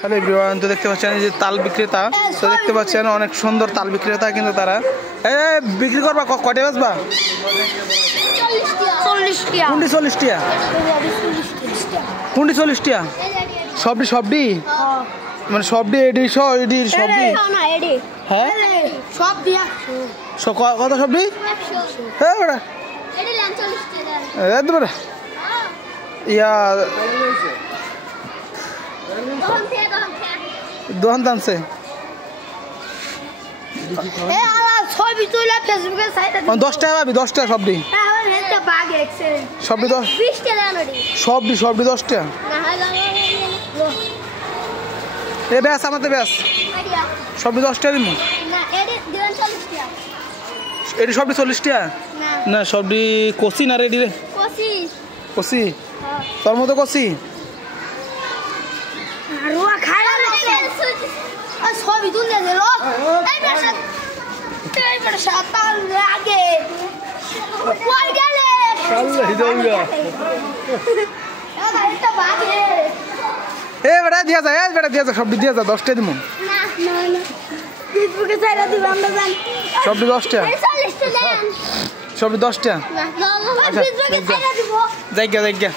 Hello everyone, তো দেখতে পাচ্ছেন এই যে তাল বিক্রেতা। তো দেখতে পাচ্ছেন অনেক সুন্দর তাল বিক্রেতা, কিন্তু তারা বিক্রি করবা কয়টা বেচবা? 40 টাকা। কোনটি 40 টাকা? সবডি মানে সবডি এডি সবডি। হ্যাঁ কত সবডি? হ্যাঁ বেটা বেটা ইয়া দোকান টানছে 10 টাকা পাবি, 10 টাকা সবডি। সবডি 10 টাকা। এ ব্যাস আমাদের ব্যাস সবডি 10 টাকা দিমু। এটি সবডি 40 টাকা না? সবডি কষি না রেডি রে? কষি তোর মতো কষি। এ বেটা দিয়া যায়, বেটা দিয়া যায়, সবডি দিয়া যায় 10 টাকা দিমু। সবডি 10 টাকা, সবডি 10 টাকা। আচ্ছা জায়গা